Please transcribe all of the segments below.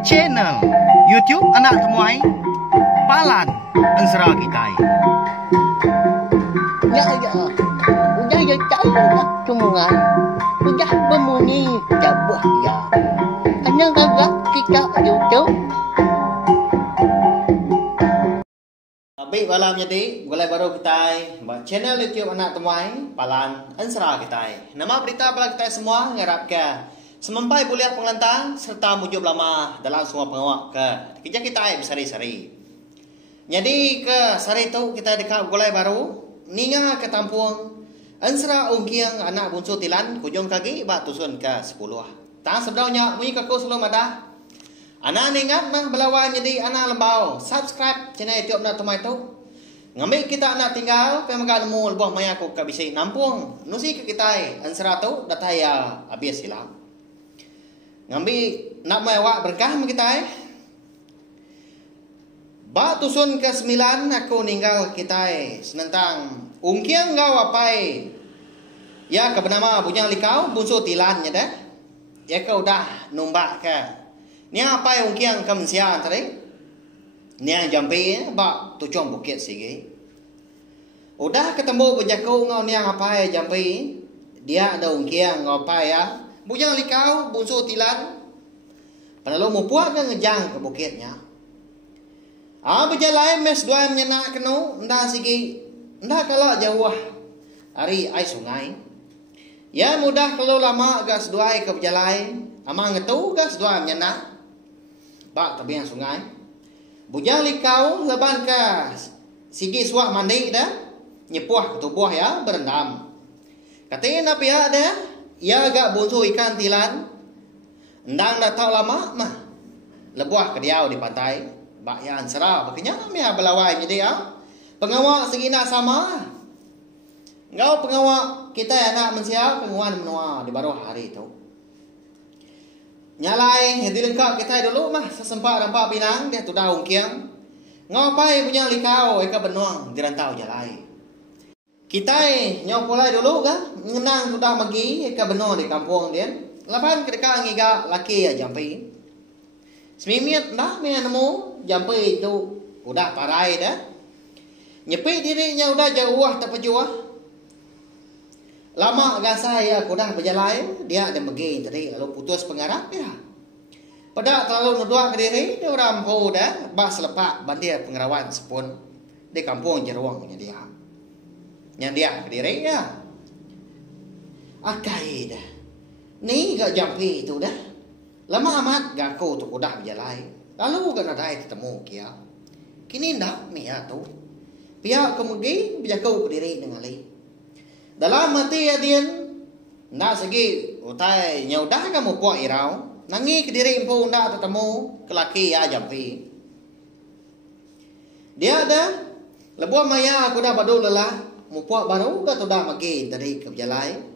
Channel YouTube anak temuai Palan Ansara Kitai. Ya ya. Udah ya cakap semua. Udah bermuni jabah ya. Karena gagak kita YouTube. Baik malam jadi, mulai baru kita channel YouTube anak temuai Palan Ansara Kitai. Nama berita pada kita semua mengharapkan semampai boleh pengelantang serta mujub lama dalam semua pengawak ke kerja kita bersari-sari. Jadi ke sari itu kita dekat mulai baru ninga ke tampung Ansara ungkiang anak bungsu tilan kujung kaki bak tusun ke 10. Tak sebenarnya bunyi kaku selalu ada. Anak ingat mah belawan jadi anak lembau subscribe channel YouTube nak temai tu. Ngambil kita nak tinggal pemakan nemu buah maya aku ke bisi nampung nusi ke kita Ansara tu dataya habis hilang. Ngambil nak mai awak berkah kita Ba tusun ke 9 aku ninggal kita senentang ungkiang ngau apai. Ya ke bernama bujang likau bunsu tilan nya dah. Ya kau dah numbak ke. Ni apa yang ungkiang ke mensia tadi? Ni jampi ba tucong bukit sigi. Udah ketemu bujaku ngau ni apa jampi. Dia ada ungkiang ngau apa ya. Bujang likau bunsu tilan. Penalo mu puak ke ngejang ke bukitnya. Berjalan mes dua menyenak kenu nda sigi. Nda kalau jauh hari ai sungai. Ya mudah kalau lama gas dua ke berjalan. Amang ngetu gas dua menyenak. Bak tebiang sungai. Bujang likau leban ke sigi suak mandi dah. Nyepuah ketubuh ya berendam. Katanya napi ada ya agak bunsu ikan tilan. Ndang dah tahu lama mah. Lebuah ke diau di pantai. Bak ya Ansara baknya mia belawai jadi ya. Pengawak segina sama. Ngau pengawak kita anak mensia penguan menua di baru hari itu. Nyalai yang dilengkap kita dulu mah sesempat rampak pinang dia tu dah ungkiang. Ngau pai punya likau eka benuang dirantau jalai. Kita nyau pulai dulu kan ngenang sudah magi eka benuang di kampung dia. Lapan kedekat ngiga laki ya jampi. Semimit dah me nemu jampi itu udah parai dah. Nyepi dirinya udah jauh tak pejuah. Lama gasa ya udah berjalan dia ada megi tadi lalu putus pengarap ya. Pada terlalu nudua ke diri dia orang ho dah bas lepak bandir pengarawan sepun di kampung Jeruangnya dia. Yang dia ke diri ya. Akai dah. Ni gak jampi itu dah. Lama amat gaku tu udah berjalan. Lalu kan ada ketemu kia. Kini ndak mia tu. Pihak kemudian berjaku berdiri dengan li. Dalam mati ya dia ndak segi utai nyaudah kamu puak irau. Nangi ke diri empu ndak ketemu ke laki ya jampi. Dia ada lebuah maya aku dah padu lelah. Mu puak baru ka tu dah magi tadi ke berjalan.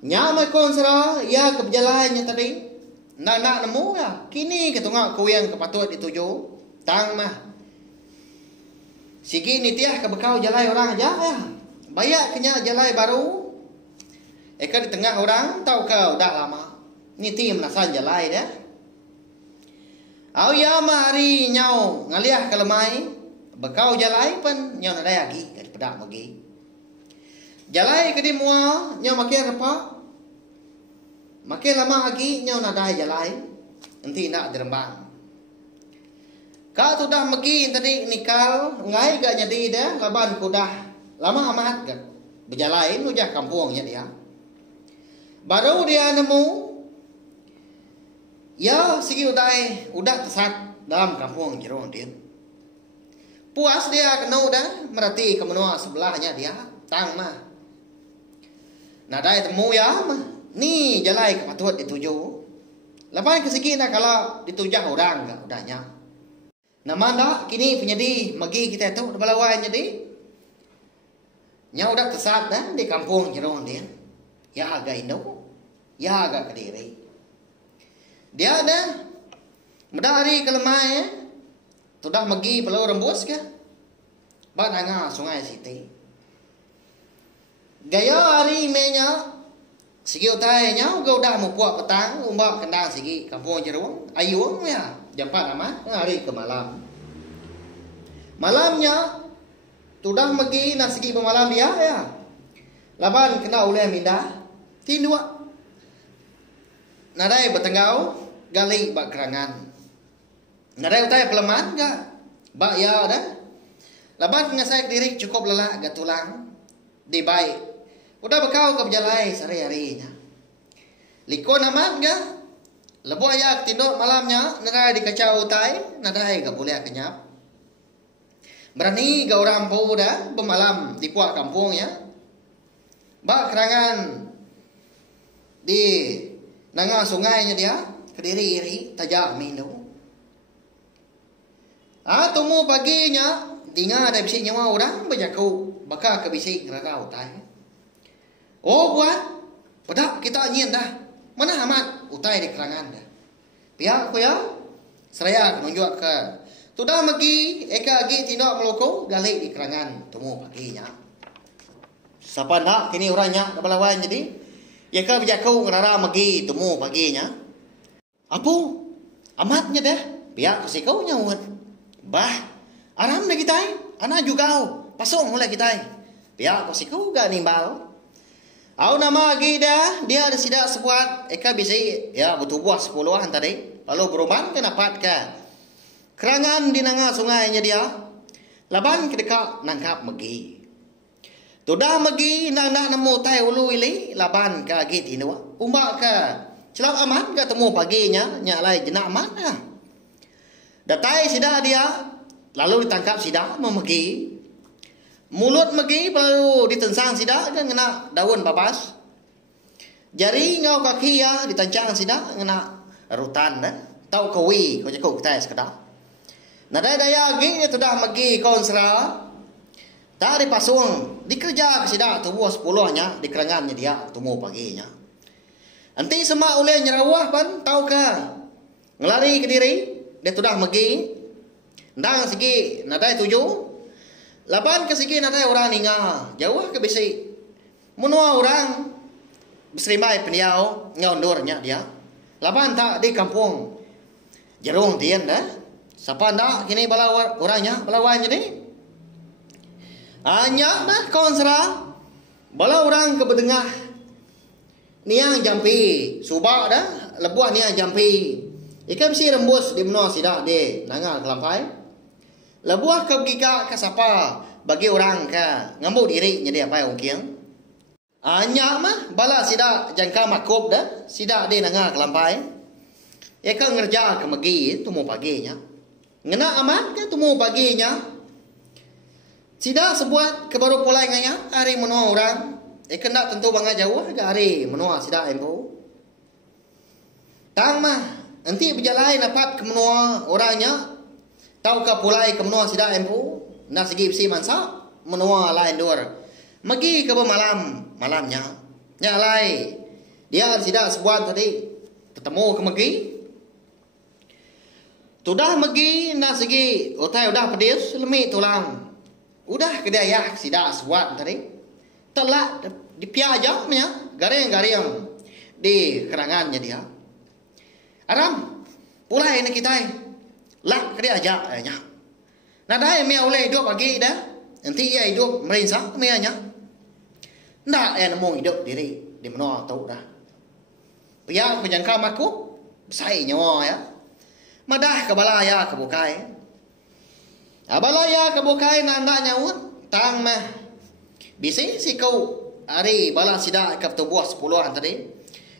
Nyamai konsera ya ke berjalannya tadi. Nak nemu ya. Kini ketengah kuyang kepatut dituju. Tang mah. Sigi ni tiah ke bekau jalai orang aja ya. Bayak kenya jalai baru. Eka di tengah orang tahu kau dah lama. Ni tim nasan jalai dah. Au ya mari nyau ngaliah ke lemai. Bekau jalai pun nyau nadai lagi daripada magi. Jalai ke di mua nyau makin repak. Makin lama lagi nyau nadai jalai. Nanti nak dirembang. Kau tu dah megi tadi nikal. Ngai gak jadi dah. Laban ku dah lama amat gak. Berjalain ujah kampungnya dia. Baru dia nemu. Ya segi udah tersat dalam kampung Jeruang dia. Puas dia kena dah. Merhati ke menua sebelahnya dia. Tang mah. Nadai temu ya mah. Ni jalai kepatut dituju. Lepas ke segi nak kalau ditujah orang gak udahnya. Nama dah kini penyedi magi kita tu balawai jadi. Nya udah tersat dah di kampung Jeruang dia. Ya agak Indo. Ya agak Kediri. Dia ada medari ke lemai. Tu dah magi perlu rembus ke? Ba nanga sungai Siti. Gaya hari menya Sigi utai nya go dah mu puak petang umbak kendang sigi kampung Jeruang ayung ya jam 4 amat hari ke malam. Malamnya sudah megi nak segi bermalam dia ya. Laban kena oleh minda tindua. Nadai bertenggau gali bak kerangan. Nadai utai peleman ga bak ya dah. Laban ngasai diri cukup lelah ga tulang di baik. Udah bekau ke berjalai sehari-harinya. Likon amat ga lebu ayak tinduk malamnya nerai di kacau utai nadai ga boleh kenyap. Berani ga orang pau dah bermalam di puak kampungnya. Bak kerangan di nanga sungainya dia kediri iri tajak minum. Temu paginya tinggal ada bisik nyawa orang berjaku bakal ke bisik ngerau utai. Oh buat pedak kita nyin dah. Mana amat utai di kerangan dah. Pihak aku ya seraya menunjuk ke sudah megi eka agi tindak meloko galik di kerangan temu paginya. Siapa nak kini orangnya kepalawan jadi eka berjaku ngerara megi temu paginya. Apu amatnya dah pihak kusikau nyawat. Bah aram dah kita anak juga pasong mulai kita. Pihak kusikau gak nimbal. Au nama lagi dah dia ada sidak sebuat eka bisa ya betul buah 10-an tadi lalu beruban ke dapat ke kerangan di nanga sungainya dia laban kedekat nangkap megi tudah megi nang nak nemu tai ulu ili laban ke git inwa umbak ke celak aman ke temu paginya nyalai jenak aman dah datai sidak dia lalu ditangkap sidak memegi. Mulut megi perlu ditensang sidak dan kena daun babas. Jari ngau kaki ya ditancang sidak kena rutan dah. Tau kawi kau cakap kita sekedar. Nadai daya lagi dia sudah megi konsra. Tak dipasung dikerja ke sidak tubuh 10-nya di kerangannya dia temu paginya. Nanti semak oleh nyerawah pan tau ke ngelari ke diri dia sudah megi. Ndang segi nadai 7. Laban kesiki nadai orang ninga jauh ke bisi. Menua orang berserimai peniau ngondornya dia. Laban tak di kampung Jerung tian dah. Siapa nak kini bala orangnya balawan jadi. Hanya dah konsra bala orang ke bedengah niang jampi subak dah lebuah niang jampi. Ikan bisi rembus di menua sidak di nanga kelampai. Lebuah ke gika ke siapa bagi orang ke ngambu diri jadi apa yang kiang. Anya mah bala sida jangka makup dah sida di nanga kelampai. Ya ke ngerja ke megi temu paginya. Ngena aman ke temu paginya. Sida sebuat ke baru pulai nganya hari menua orang. Kena tentu bangga jauh ke hari menua sida empu. Tang mah nanti berjalan dapat ke menua orangnya. Tau ka pulai ke menua sida empu na segi bisi mansa menua lain dor megi ke malamnya nyalai dia sida sebuat tadi ketemu ke megi sudah megi na segi utai udah pedis lemi tulang udah ke dia yak sida sebuat tadi telak dipiaja nya gareng-gareng di kerangannya dia aram pulai nak kita lak dia aja nya. Nadai me oleh hidup pagi dah. Nanti ia hidup merinsang me nya. Ndak mau hidup diri di menua tau dah. Pihak penjangka maku sai nyawa ya. Madah ke balaya ke bukai. Balaya ke bukai nanda nyaut tang mah. Bisi si kau hari bala sida ke tubuh 10-an tadi.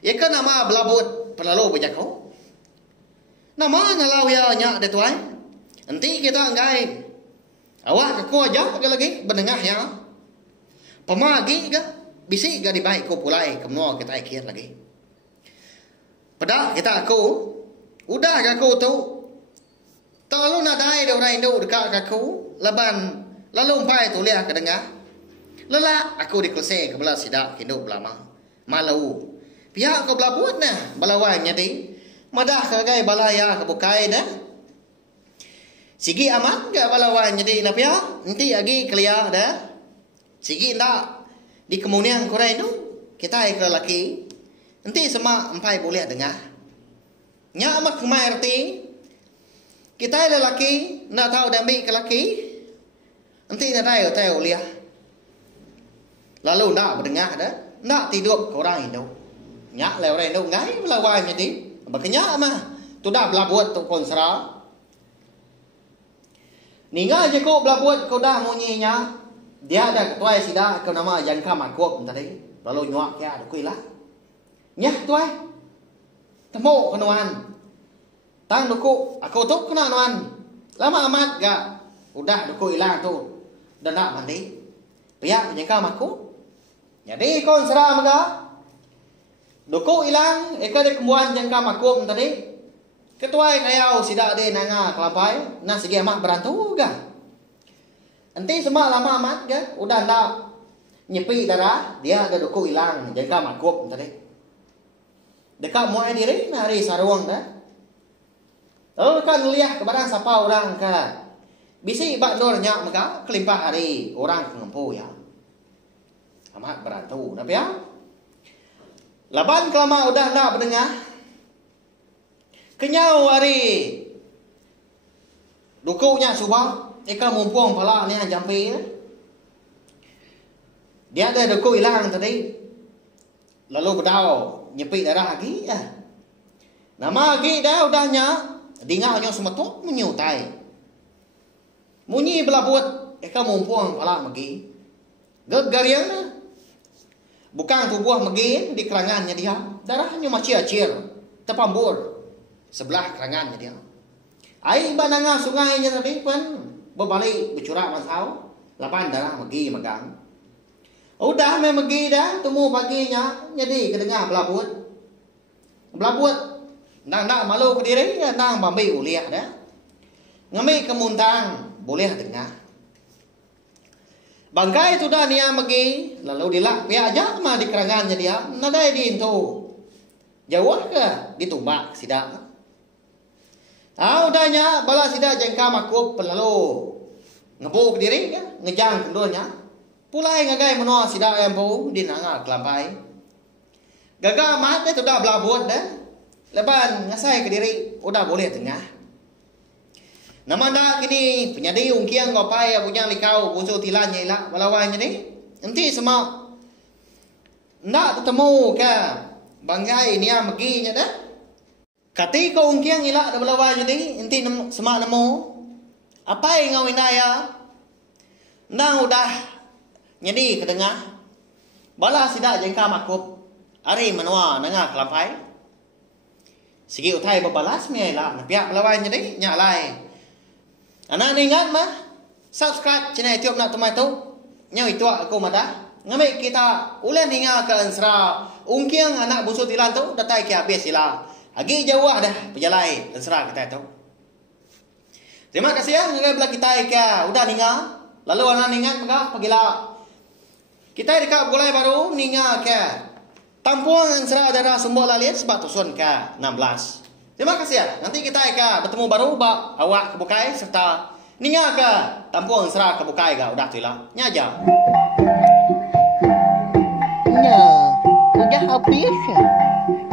Ya kan nama belabut pelalu bejakau. Nama nalau ya nya de tuai. Nanti kita ngai. Awak ke aja ke lagi bendengah ya. Pemagi ke bisi ga dibaik ko pulai ke menua kita ikir lagi. Pada kita aku udah aku tu. Tahu nadai de orang Indo dekat aku laban lalu umpai tu lihat ke dengah. Lelah aku dikelse ke belah sidak hidup lama. Malau. Pihak ko belabut nah balawan nyadi. Madah kagai balaya ke bukai dah. Sigi aman ke balawan jadi lapia nanti lagi kelia dah. Sigi ndak di kemunian Korea itu kita ke laki Nanti semua empai boleh dengar. Nya mak kemai arti kita lelaki nak tahu dah ambil ke lelaki. Nanti nak tahu tahu liah. Lalu nak berdengar dah, nak tidur ke orang Indo. Nya le orang Indo ngai melawai jadi. Bakanya mah tu dah belabut tu konsra. Ninga je ko belabut ko dah munyinya. Dia ada tuai sida ko nama jangka makop tadi. Lalu nyuak ya ada kuilah. Nya tuai. Temu kenuan. Tang duku aku tu kena nuan. Lama amat gak. Udah duku hilang tu. Dan nak mandi. Pihak jangka makop. Jadi konsra maga. Duku hilang eka de kembuan jangka makop tadi. Ketuai kayau sida de nanga kelapai. Nah segi amat berantu gak. Nanti semua lama amat ke, udah nak nyepi darah, dia ada duku hilang, jaga makop tadi. Dekat mulai diri, nari sarung dah. Lalu kan lihat kepada siapa orang ke, bisi bak dornya maka kelimpah hari orang kengempu ya. Amat berantu, tapi ya. Laban kelama udah nak berdengar, kenyau hari dukunya subah. Eka mumpung pala ni jampi. Dia ada duku hilang tadi. Lalu berdau nyepi darah lagi. Nama lagi dah udahnya. Dingaunya semetuk menyutai. Munyi belabut. Eka mumpung pala lagi. Gegarian. Bukan tubuh lagi di kerangannya dia. Darahnya masih acir. Terpambur. Sebelah kerangannya dia. Air bananga sungainya tadi pun. Berbalik bercurak masau. Lapan darah megi megang. Udah main megi dah. Temu paginya. Jadi kedengar belabut. Belabut. Nak malu ke diri. Nak bambi uliah dah. Ngambil kemuntang. Boleh dengar. Bangkai tu dah niat megi. Lalu dilak pihak aja mah di kerangannya dia. Nadai di itu. Jauh ke? Ditumbak sidak. Udahnya bala sida jangka makop lalu ngebuk diri kan ngejang kendurnya pulai ngagai menua sida empu di nanga kelampai gaga mat tu dah belabut dah leban ngasai ke diri udah boleh tengah nama dah kini penyadi ungkiang ngopai punya likau busu tilannya ilah walawanya ni nanti semua nak ketemu ke banggai ni maginya dah. Ketika ungkiang ilak ada belawanya ni, inti semak nemu. Apa yang ngau indaya? Nang udah nyedi kedengah. Bala sida jengka makop. Ari menua nengah kelampai. Segi utai berbalas mi ilak. Napiak belawanya ni, nyalai. Anak ni ingat mah. Subscribe channel YouTube nak temai tu. Nyau itu aku madah. Ngambil kita ulen hingga ke ansra. Ungkiang anak busuk tilan tu, datai ke habis ilah. Agi jauh dah berjalan terserah kita tu. Terima kasih ya ngagai belah kita ke udah ninga. Lalu anak ningat maka pagilah. Kita dekat gulai baru ninga ke tampuang ansra darah sumber lalit sebab tusun ke 16. Terima kasih ya. Nanti kita ke bertemu baru bak awak kebukai serta ninga ke tampuang ansra kebukai ke udah tu lah. Nya aja. Nya, udah habis ya.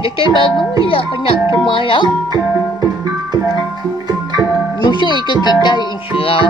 Jadi bagus ya nak semua ya. Musuh ikut kita insya Allah.